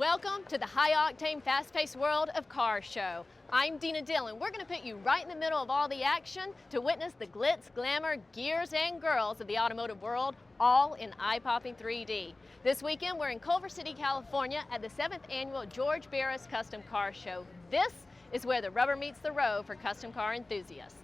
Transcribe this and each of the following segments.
Welcome to the high-octane, fast-paced world of Car Show. I'm Dina Dillon. We're going to put you right in the middle of all the action to witness the glitz, glamour, gears, and girls of the automotive world, all in eye-popping 3D. This weekend, we're in Culver City, California at the 7th Annual George Barris Custom Car Show. This is where the rubber meets the road for custom car enthusiasts.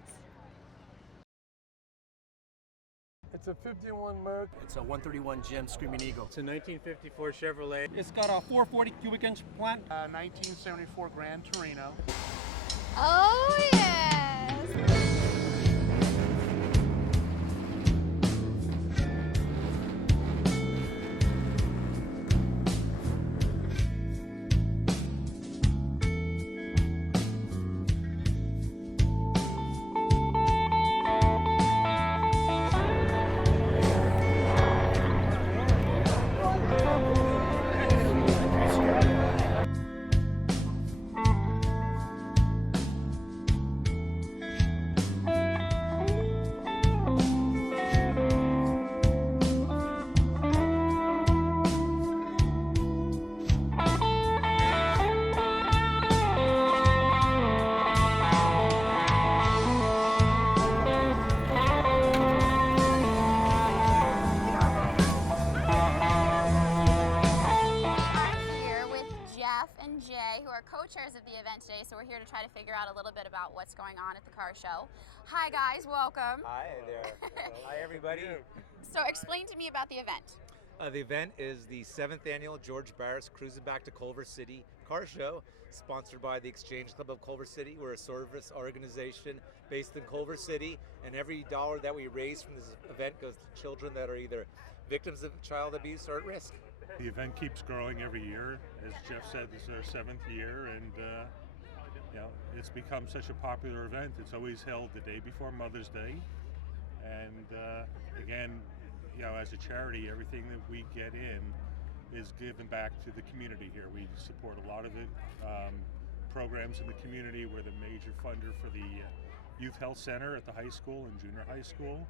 It's a 51 Merc. It's a 131 GM Screaming Eagle. It's a 1954 Chevrolet. It's got a 440 cubic inch plant. 1974 Gran Torino. Oh, yes! Who are co-chairs of the event today, so we're here to try to figure out a little bit about what's going on at the car show. Hi guys, welcome. Hi there. Hi everybody. So explain to me about the event. The event is the 7th Annual George Barris Cruising Back to Culver City Car Show, sponsored by the Exchange Club of Culver City. We're a service organization based in Culver City, and every dollar that we raise from this event goes to children that are either victims of child abuse or at risk. The event keeps growing every year. As Jeff said, this is our 7th year, and it's become such a popular event. It's always held the day before Mother's Day, and again, as a charity, everything that we get in is given back to the community here. We support a lot of the programs in the community. We're the major funder for the Youth Health Center at the high school and junior high school.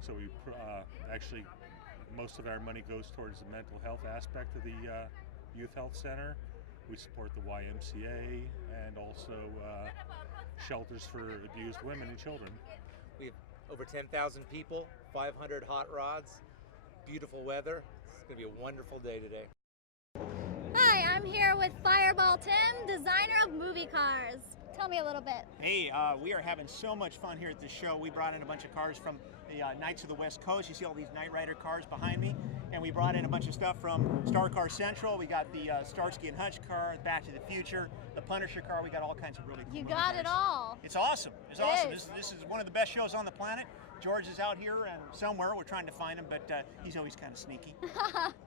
So we actually, most of our money goes towards the mental health aspect of the Youth Health Center. We support the YMCA and also shelters for abused women and children. We have over 10,000 people, 500 hot rods, beautiful weather. It's going to be a wonderful day today. Hi, I'm here with Fireball Tim, designer of movie cars. Tell me a little bit. Hey, we are having so much fun here at the show. We brought in a bunch of cars from the Knights of the West Coast. You see all these Knight Rider cars behind me. And we brought in a bunch of stuff from Star Car Central. We got the Starsky and Hutch car, Back to the Future, the Punisher car. We got all kinds of really cool You movie got cars. it all. It's awesome. It's It awesome. is. This is one of the best shows on the planet. George is out here and somewhere. We're trying to find him, but he's always kind of sneaky.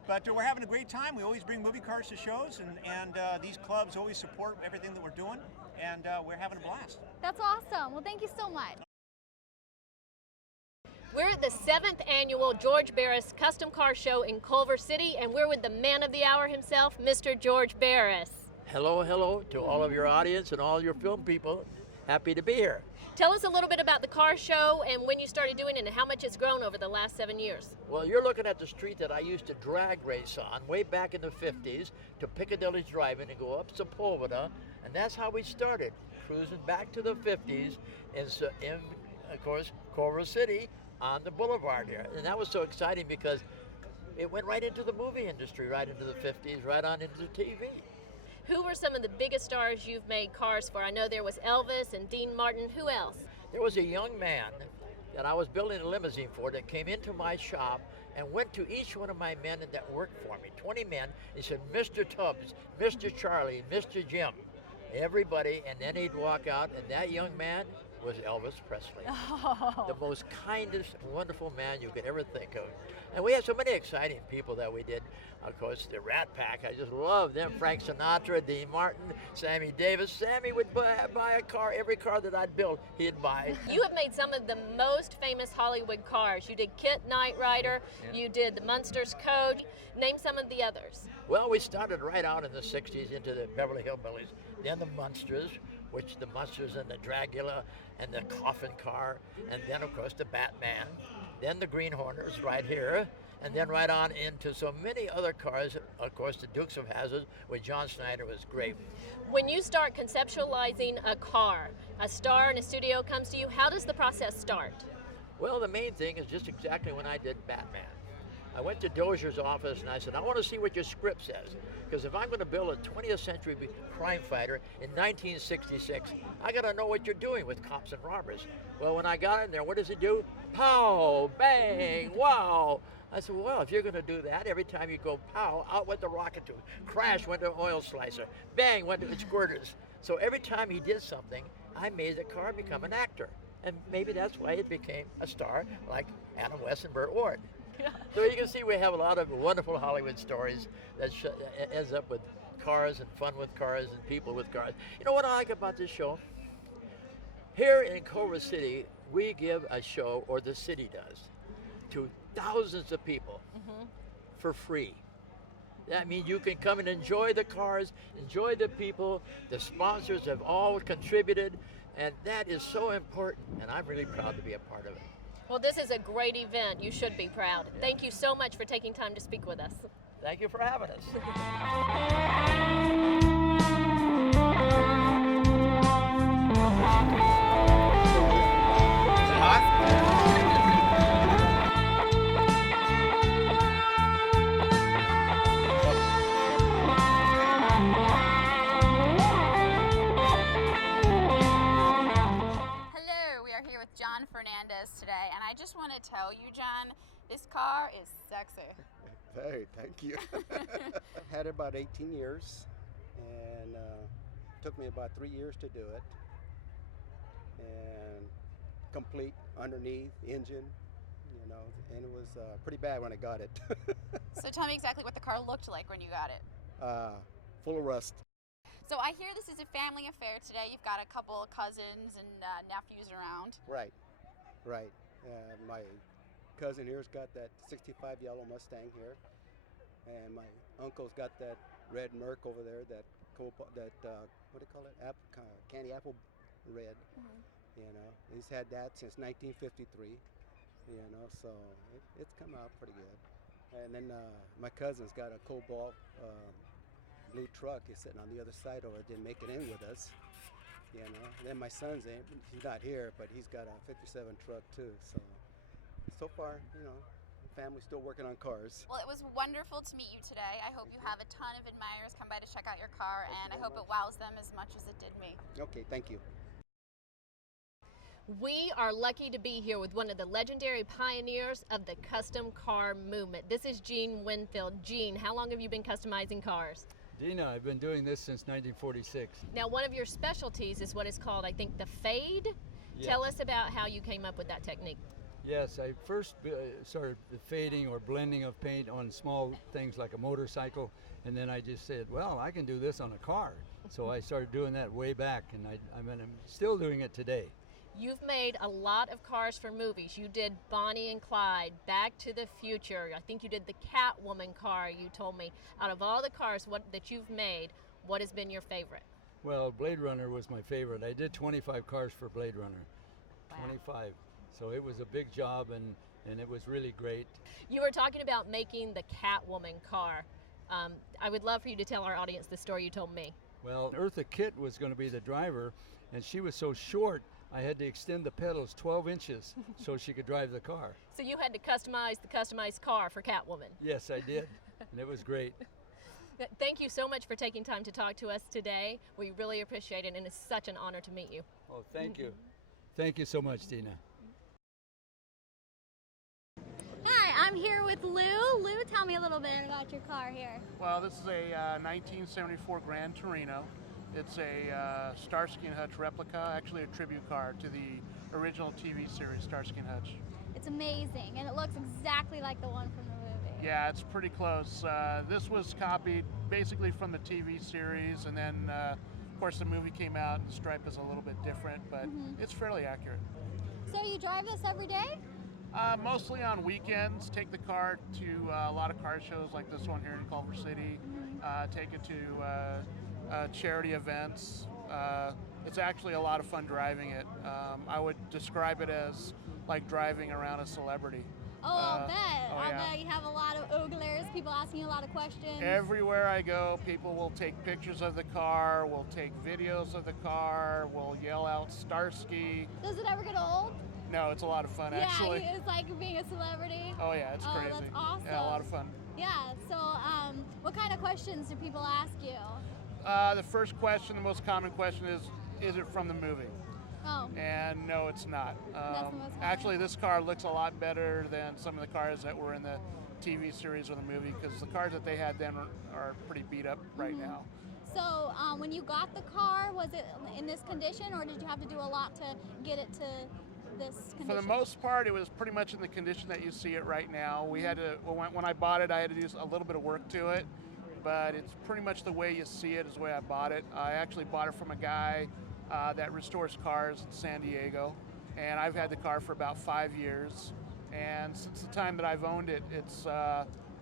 But we're having a great time. We always bring movie cars to shows, and these clubs always support everything that we're doing, and we're having a blast. That's awesome. Well, thank you so much. We're at the 7th Annual George Barris Custom Car Show in Culver City, and we're with the man of the hour himself, Mr. George Barris. Hello to all of your audience and all your film people. Happy to be here. Tell us a little bit about the car show and when you started doing it and how much it's grown over the last 7 years. Well, you're looking at the street that I used to drag race on way back in the 50s to Piccadilly Driving and go up Sepulveda, and that's how we started, cruising back to the 50s in of course, Culver City on the boulevard here. And that was so exciting because it went right into the movie industry, right into the 50s, right on into TV. Who were some of the biggest stars you've made cars for? I know there was Elvis and Dean Martin. Who else? There was a young man that I was building a limousine for that came into my shop and went to each one of my men that worked for me, 20 men. He said, Mr. Tubbs, Mr. Charlie, Mr. Jim, everybody, and then he'd walk out, and that young man was Elvis Presley. Oh. The most kindest, wonderful man you could ever think of. And we had so many exciting people that we did. Of course, the Rat Pack, I just love them. Frank Sinatra, Dean Martin, Sammy Davis. Sammy would buy a car, every car that I'd build, he'd buy. You have made some of the most famous Hollywood cars. You did Kit Knight Rider, you did the Munsters Code. Name some of the others. Well, we started right out in the 60s into the Beverly Hillbillies, then the Munsters, which the Munsters and the Dragula and the Coffin Car, and then of course the Batman, then the Green Horners right here, and then right on into so many other cars. Of course, the Dukes of Hazzard with John Schneider was great. When you start conceptualizing a car, a star in a studio comes to you, how does the process start? Well, the main thing is just exactly when I did Batman. I went to Dozier's office and I said, I want to see what your script says. Because if I'm going to build a 20th century crime fighter in 1966, I got to know what you're doing with cops and robbers. Well, when I got in there, what does it do? Pow, bang, wow. I said, well, if you're going to do that, every time you go pow, out went the rocket tube. Crash went the oil slicer. Bang went the squirters. So every time he did something, I made the car become an actor. And maybe that's why it became a star like Adam West and Burt Ward. So you can see we have a lot of wonderful Hollywood stories that ends up with cars and fun with cars and people with cars. You know what I like about this show? Here in Culver City, we give a show, or the city does, to thousands of people for free. That means you can come and enjoy the cars, enjoy the people. The sponsors have all contributed, and that is so important, and I'm really proud to be a part of it. Well, this is a great event. You should be proud. Thank you so much for taking time to speak with us. Thank you for having us. John Fernandez today, and I just want to tell you, John, this car is sexy. Hey, thank you. I've had it about 18 years, and took me about 3 years to do it. And complete underneath, engine, you know, and it was pretty bad when I got it. So tell me exactly what the car looked like when you got it. Full of rust. So I hear this is a family affair today. You've got a couple of cousins and nephews around. Right, right. My cousin here's got that 65 yellow Mustang here, and my uncle's got that red Merc over there, that what do you call it? Candy apple red. You know, he's had that since 1953. You know, so it's come out pretty good. And then my cousin's got a Cobalt blue truck. He's sitting on the other side over it, didn't make it in with us. You know, and then my son's he's not here, but he's got a 57 truck too. So far, you know, the family's still working on cars. Well, it was wonderful to meet you today. I hope you have a ton of admirers come by to check out your car, and I hope it wows them as much as it did me. Okay, thank you. We are lucky to be here with one of the legendary pioneers of the custom car movement. This is Gene Winfield. Gene, how long have you been customizing cars? Dina, I've been doing this since 1946. Now, one of your specialties is what is called, I think, the fade. Yes. Tell us about how you came up with that technique. Yes, I first started fading or blending of paint on small things like a motorcycle, and then I just said, well, I can do this on a car. So I started doing that way back, and I'm still doing it today. You've made a lot of cars for movies. You did Bonnie and Clyde, Back to the Future. I think you did the Catwoman car, you told me. Out of all the cars that you've made, what has been your favorite? Well, Blade Runner was my favorite. I did 25 cars for Blade Runner. Wow. 25. So it was a big job, and it was really great. You were talking about making the Catwoman car. I would love for you to tell our audience the story you told me. Well, Eartha Kitt was going to be the driver, and she was so short, I had to extend the pedals 12 inches so she could drive the car. So you had to customize the customized car for Catwoman. Yes, I did, and it was great. Thank you so much for taking time to talk to us today. We really appreciate it, and it's such an honor to meet you. Oh, thank you. Thank you so much, Tina. Hi, I'm here with Lou. Lou, tell me a little bit about your car here. Well, this is a 1974 Grand Torino. It's a Starsky and Hutch replica, actually a tribute car to the original TV series Starsky and Hutch. It's amazing, and it looks exactly like the one from the movie. Yeah, it's pretty close. This was copied basically from the TV series, and then of course the movie came out and the stripe is a little bit different, but it's fairly accurate. So you drive this every day? Mostly on weekends. Take the car to a lot of car shows like this one here in Culver City. Take it to charity events. It's actually a lot of fun driving it. I would describe it as like driving around a celebrity. Oh, I'll bet. Oh, I'll yeah. bet you have a lot of ooglers, people asking you a lot of questions. Everywhere I go, people will take pictures of the car, will take videos of the car, will yell out Starsky. Does it ever get old? No, it's a lot of fun, actually. Yeah, it's like being a celebrity. Oh yeah, it's crazy. That's awesome. Yeah, a lot of fun. Yeah, so what kind of questions do people ask you? The first question, the most common question is it from the movie? Oh. And no, it's not. That's the most common. Actually, this car looks a lot better than some of the cars that were in the TV series or the movie, because the cars that they had then are pretty beat up right now. So when you got the car, was it in this condition, or did you have to do a lot to get it to this condition? For the most part, it was pretty much in the condition that you see it right now. We had to, when I bought it, I had to do a little bit of work to it, but it's pretty much the way you see it is the way I bought it. I actually bought it from a guy that restores cars in San Diego, and I've had the car for about 5 years. And since the time that I've owned it, it's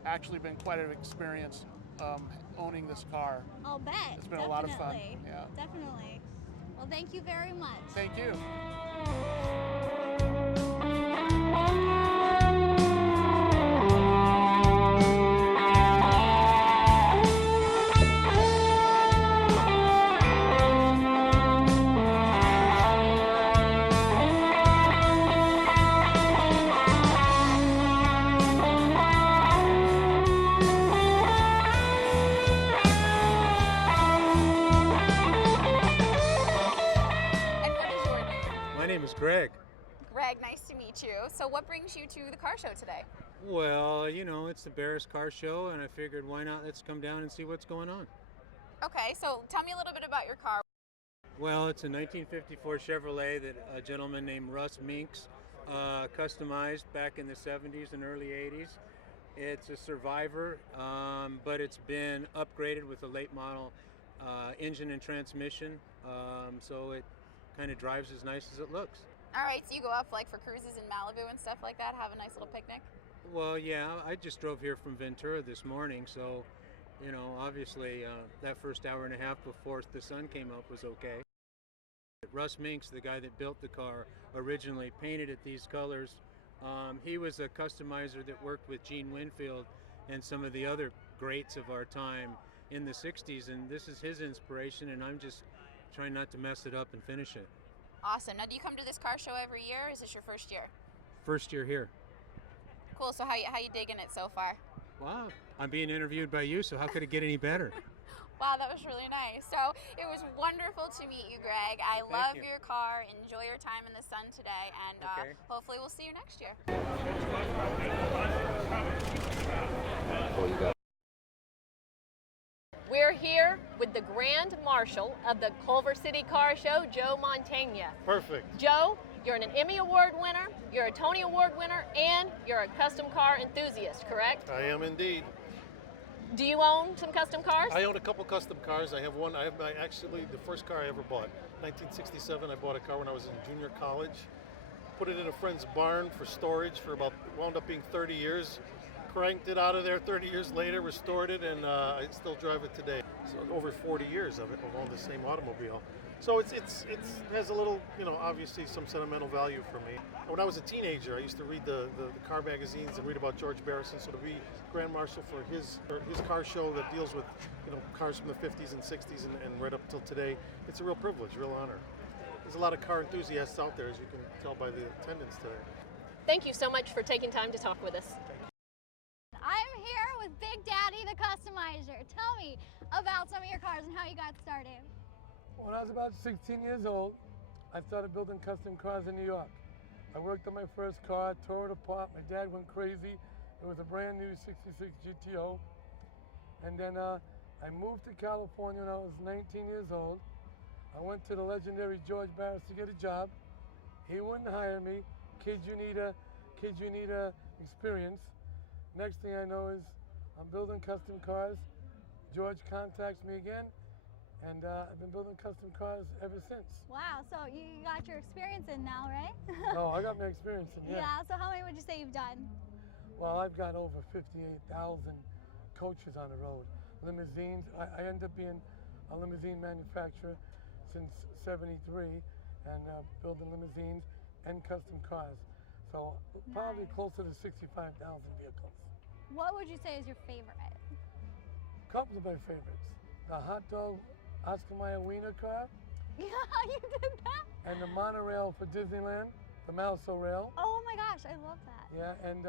actually been quite an experience owning this car. I'll bet. It's been a lot of fun. Yeah. Definitely. Well, thank you very much. Thank you. And what is your name? My name is Greg. Greg, nice to meet you. So what brings you to the car show today? Well, you know, it's the Barris Car Show, and I figured why not let's come down and see what's going on. Okay, so tell me a little bit about your car. Well, it's a 1954 Chevrolet that a gentleman named Russ Minks customized back in the 70s and early 80s. It's a Survivor, but it's been upgraded with a late model engine and transmission, so it kind of drives as nice as it looks. All right, so you go up like for cruises in Malibu and stuff like that, have a nice little picnic? Well, yeah, I just drove here from Ventura this morning, so, you know, obviously that first hour and a half before the sun came up was okay. Russ Minks, the guy that built the car, originally painted it these colors. He was a customizer that worked with Gene Winfield and some of the other greats of our time in the 60s, and this is his inspiration, and I'm just trying not to mess it up and finish it. Awesome. Now, do you come to this car show every year, or is this your first year? First year here. Cool, so how you digging it so far? Wow, I'm being interviewed by you, so how could it get any better? Wow, that was really nice. So it was wonderful to meet you, Greg. I love your car. Enjoy your time in the sun today, and hopefully we'll see you next year. We're here with the Grand Marshal of the Culver City Car Show, Joe Montagna. Perfect. Joe, you're an Emmy Award winner, you're a Tony Award winner, and you're a custom car enthusiast, correct? I am indeed. Do you own some custom cars? I own a couple custom cars. I have one. I have actually the first car I ever bought. 1967. I bought a car when I was in junior college. Put it in a friend's barn for storage for wound up being 30 years. Cranked it out of there 30 years later, restored it, and I still drive it today. So over 40 years of owning the same automobile. So it has a little, you know, obviously some sentimental value for me. When I was a teenager, I used to read the car magazines and read about George Barris, so to be Grand Marshal for his car show that deals with, you know, cars from the 50s and 60s and right up till today, it's a real privilege, real honor. There's a lot of car enthusiasts out there, as you can tell by the attendance today. Thank you so much for taking time to talk with us. I'm here with Big Daddy the Customizer. Tell me about some of your cars and how you got started. When I was about 16 years old, I started building custom cars in New York. I worked on my first car, tore it apart. My dad went crazy. It was a brand new 66 GTO. And then I moved to California when I was 19 years old. I went to the legendary George Barris to get a job. He wouldn't hire me. Kid, you need a experience. Next thing I know is I'm building custom cars. George contacts me again, and I've been building custom cars ever since. Wow, so you got your experience in now, right? Oh, I got my experience in, yeah. Yeah, so how many would you say you've done? Well, I've got over 58,000 coaches on the road. Limousines, I end up being a limousine manufacturer since '73 and building limousines and custom cars. So probably closer to 65,000 vehicles. What would you say is your favorite? Couple of my favorites. The hot dog Oscar Mayer Wiener car. Yeah, you did that? And the monorail for Disneyland, the Malso Rail. Oh my gosh, I love that. Yeah, and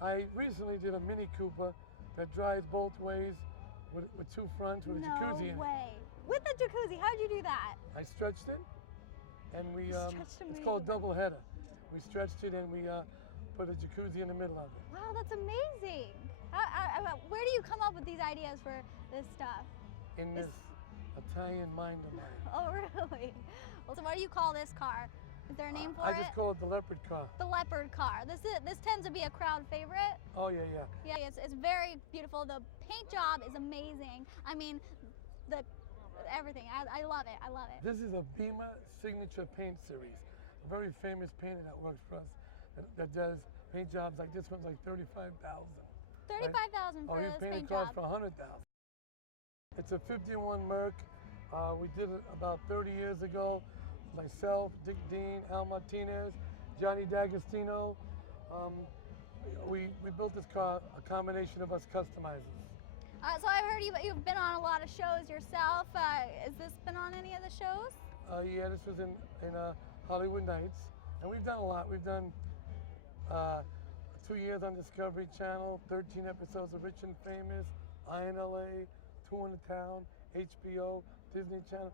I recently did a Mini Cooper that drives both ways with two fronts with a jacuzzi in it. No way. With a jacuzzi, how'd you do that? I stretched it, and we, Stretched it's called double header. We stretched it and we put a jacuzzi in the middle of it. Wow, that's amazing. Where do you come up with these ideas for this stuff? In this Italian mind of mine. Oh, really? Well, so what do you call this car? Is there a name for I it? just call it the leopard car. The leopard car. This tends to be a crowd favorite. Oh, yeah, yeah. Yeah, it's very beautiful. The paint job is amazing. I mean, everything. I love it. I love it. This is a Beamer Signature Paint Series. A very famous painter that works for us that does paint jobs like this one's like 35,000. 35,000 for this this painted paint cars job. for 100,000. It's a 51 Merc. We did it about 30 years ago. Myself, Dick Dean, Al Martinez, Johnny D'Agostino. We built this car, a combination of us customizers. So I've heard you've been on a lot of shows yourself. Has this been on any of the shows? Yeah, this was in Hollywood Nights, and we've done a lot. We've done 2 years on Discovery Channel, 13 episodes of Rich and Famous, INLA, Two in the Town, HBO, Disney Channel.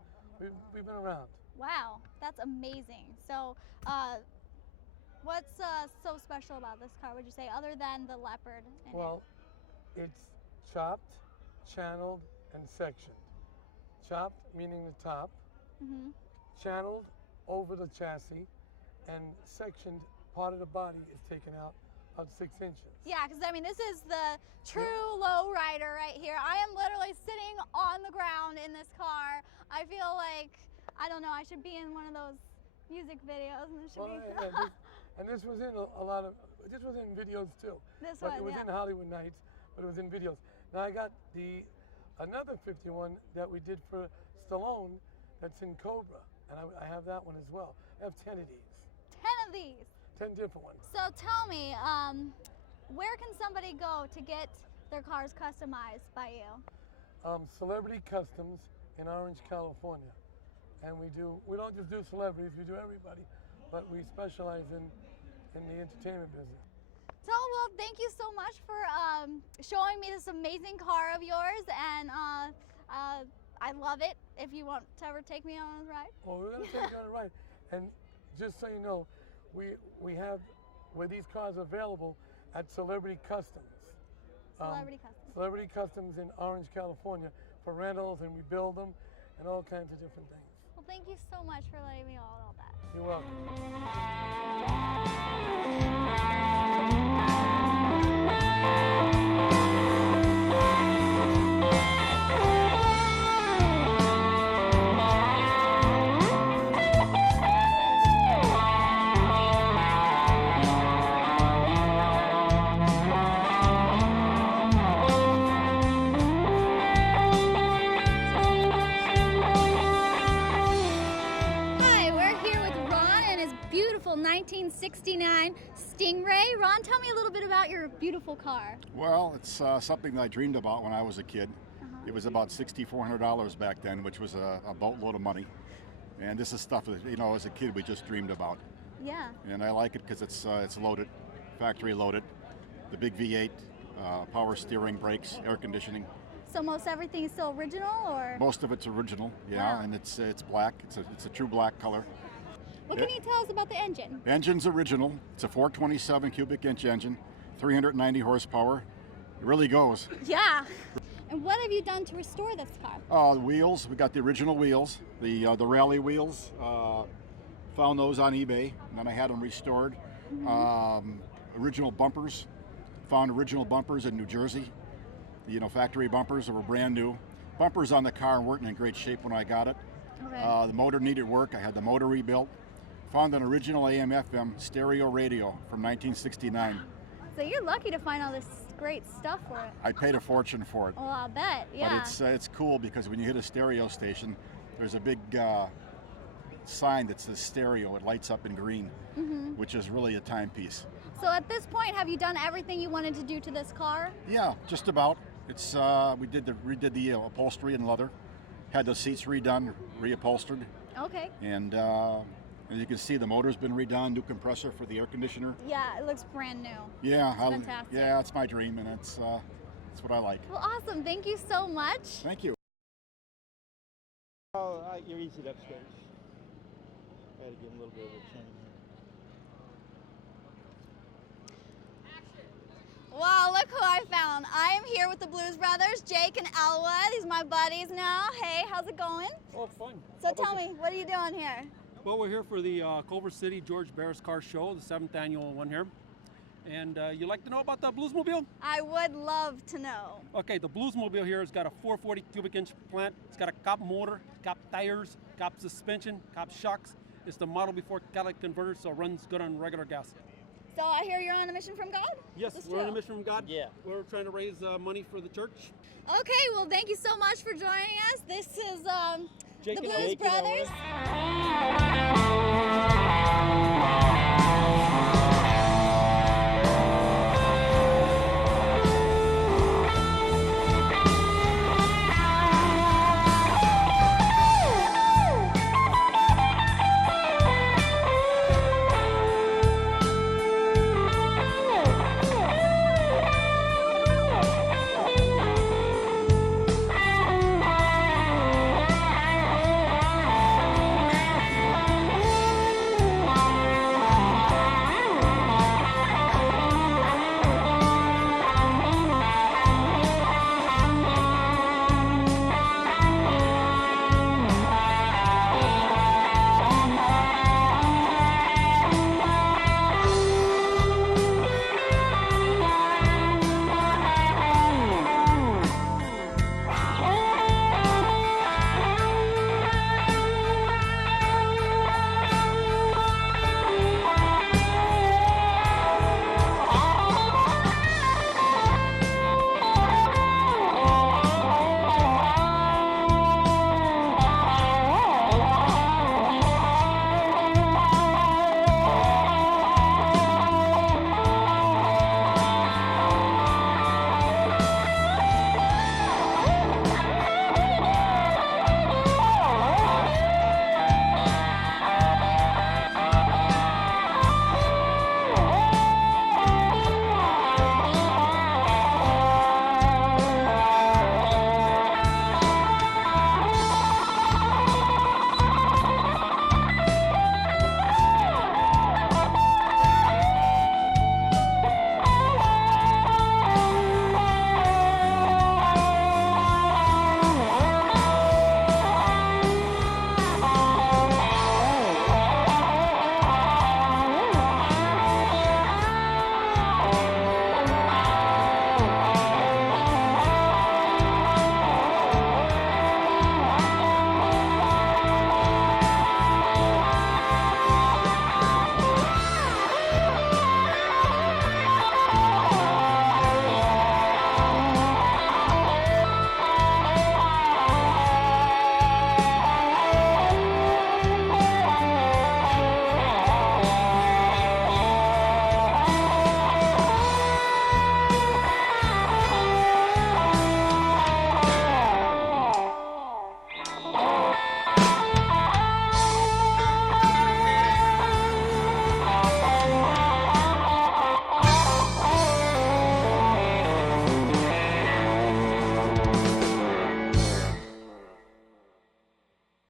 We've been around. Wow, that's amazing. So, what's so special about this car, would you say, other than the leopard in Well, it's chopped, channeled, and sectioned. Chopped, meaning the top, channeled over the chassis, and sectioned, part of the body is taken out about 6 inches. Yeah, because I mean, this is the true low rider right here. I am literally sitting on the ground in this car. I feel like, I don't know, I should be in one of those music videos. And, This was in a lot of, this was in videos too. This but one, it was yeah. in Hollywood Nights, but it was in videos. Now I got another 51 that we did for Stallone that's in Cobra, and I have that one as well. I have 10 of these. 10 of these? 10 different ones. So tell me, where can somebody go to get their cars customized by you? Celebrity Customs in Orange, California. And we don't just do celebrities, we do everybody, but we specialize in the entertainment business. So, well, thank you so much for showing me this amazing car of yours, and I love it. If you want to ever take me on a ride. Well, we're going to take you on a ride. And just so you know, we have where these cars are available at Celebrity Customs. Celebrity Customs. Celebrity Customs in Orange, California for rentals, and we build them and all kinds of different things. Well, thank you so much for letting me all that. You're welcome. Hi, we're here with Ron and his beautiful 1969 Stingray. Ron, tell me a little bit about your beautiful car. Well, it's something that I dreamed about when I was a kid. It was about $6,400 back then, which was a boatload of money. And this is stuff that, you know, as a kid we just dreamed about. Yeah. And I like it because it's loaded, factory loaded. The big V8, power steering, brakes, air conditioning. So most everything is still original, or? Most of it's original, yeah, Wow. and it's black. It's a true black color. What can you tell us about the engine? Engine's original. It's a 427 cubic inch engine, 390 horsepower. It really goes. Yeah. And what have you done to restore this car? The wheels, we got the original wheels, the rally wheels. Found those on eBay, and then I had them restored. Original bumpers, found original bumpers in New Jersey. You know, factory bumpers that were brand new. Bumpers on the car weren't in great shape when I got it. Okay. The motor needed work. I had the motor rebuilt. Found an original AM/FM stereo radio from 1969. So you're lucky to find all this great stuff for it. I paid a fortune for it. Well, I'll bet, yeah. But it's cool because when you hit a stereo station, there's a big sign that says stereo. It lights up in green, which is really a timepiece. So at this point, have you done everything you wanted to do to this car? Yeah, just about. It's we redid the upholstery and leather, had the seats redone, reupholstered, Okay. and as you can see, the motor's been redone, new compressor for the air conditioner. Yeah, it looks brand new. Yeah, It's fantastic. yeah, it's my dream, and it's what I like. Well, awesome. Thank you so much. Thank you. Oh, you're easy upstairs. I had to give him a little bit of a chin. Wow, look who I found. I am here with the Blues Brothers, Jake and Elwood. These are my buddies now. Hey, how's it going? Oh, fun. So tell me, what are you doing here? Well, we're here for the Culver City George Barris Car Show, the 7th annual one here. And you'd like to know about the Bluesmobile? I would love to know. Okay, the Bluesmobile here has got a 440 cubic inch plant. It's got a cop motor, cop tires, cop suspension, cop shocks. It's the model before catalytic converter, so it runs good on regular gas. So I hear you're on a mission from God? Yes, This we're on a true? mission from God. Yeah. We're trying to raise money for the church. Okay, well, thank you so much for joining us. This is Jake the and Blues Jake and Brothers.